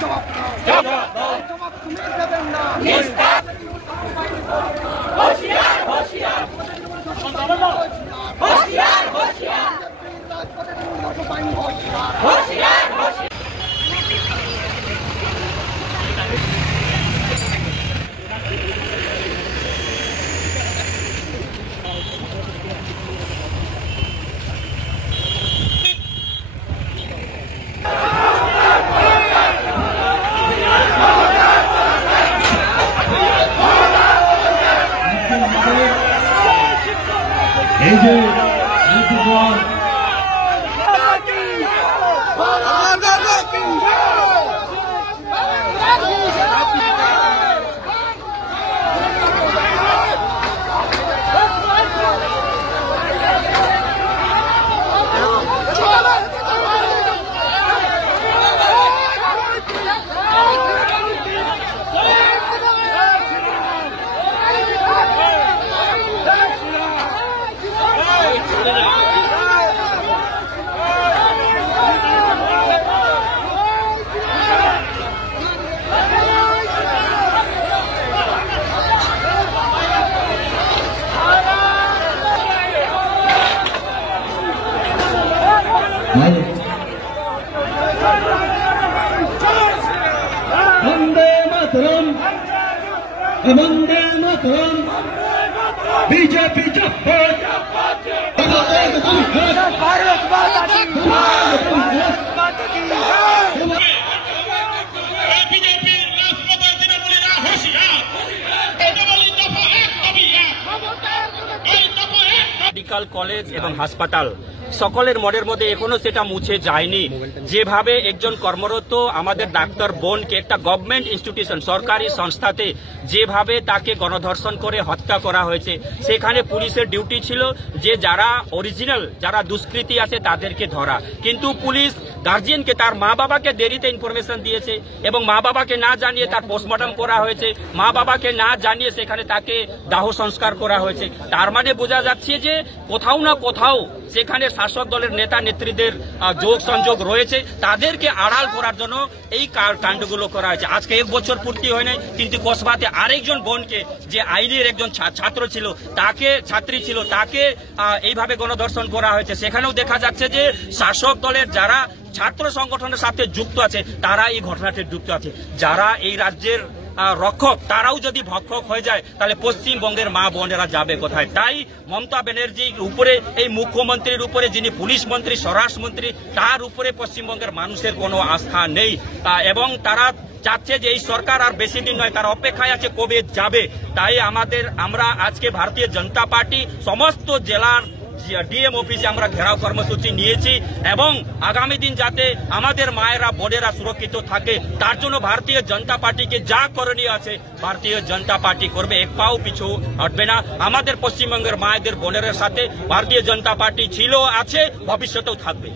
জবাব তুমি দেবেন না। এই যে বন্দে মাতরম, বন্দে মাতরম, বিজেপি জিন্দাবাদ, ভারত মাতা কি মেডিকেল কলেজ এবং হাসপাতাল সকলের মনের মধ্যে এখনো সেটা মুছে যায়নি। যেভাবে একজন কর্মরত আমাদের ডাক্তার বোনকে একটা গভর্নমেন্ট ইনস্টিটিউশন সরকারি সংস্থাতে যেভাবে তাকে গণধর্ষণ করে হত্যা করা হয়েছে, সেখানে পুলিশের ডিউটি ছিল যে যারা অরিজিনাল যারা দুষ্কৃতী আছে তাদেরকে ধরা, কিন্তু পুলিশ গার্জিয়ানকে তার মা বাবাকে দেরিতে ইনফরমেশন দিয়েছে এবং মা বাবাকে না জানিয়ে তার পোস্টমর্টম করা হয়েছে, মা বাবাকে না জানিয়ে সেখানে তাকে দাহ সংস্কার করা হয়েছে। তার মানে বোঝা যাচ্ছে যে কোথাও না কোথাও সেখানে শাসক দলের নেতা নেত্রীদের যোগ সংযোগ রয়েছে, তাদেরকে আড়াল করার জন্য এই কাণ্ডগুলো করা হয়েছে। আজকে 1 বছর পূর্তি হয় নাই, কিন্তু কসবাতে আরেকজন বোনকে যে আইনের একজন ছাত্র ছিল ছাত্রী ছিল তাকে এইভাবে গণধর্ষণ করা হয়েছে। সেখানেও দেখা যাচ্ছে যে শাসক দলের যারা ছাত্র সংগঠনের সাথে যুক্ত আছে তারা এই ঘটনাতে যুক্ত আছে। যারা এই রাজ্যের রক্ষক তারাও যদি ভক্ষক হয়ে যায় তাহলে পশ্চিমবঙ্গের মা বোনেরা যাবে কোথায়? তাই মমতা ব্যানার্জির উপরে, এই মুখ্যমন্ত্রীর উপরে যিনি পুলিশ মন্ত্রী স্বরাষ্ট্রমন্ত্রী, তার উপরে পশ্চিমবঙ্গের মানুষের কোনো আস্থা নেই এবং তারা চাচ্ছে যে এই সরকার আর বেশি দিন নয়, তার অপেক্ষায় আছে কবে যাবে। তাই আমরা আজকে ভারতীয় জনতা পার্টি সমস্ত জেলার ডিএম অফিসে আমরা ঘেরাও কর্মসূচি নিয়েছি এবং আগামী দিন যাতে আমাদের মায়েরা বোনেরা সুরক্ষিত থাকে তার জন্য ভারতীয় জনতা পার্টিকে যা করণীয় আছে ভারতীয় জনতা পার্টি করবে, এক পাও পিছু হটবে না। আমাদের পশ্চিমবঙ্গের মায়েদের বোনেদের সাথে ভারতীয় জনতা পার্টি ছিল, আছে, ভবিষ্যতেও থাকবে।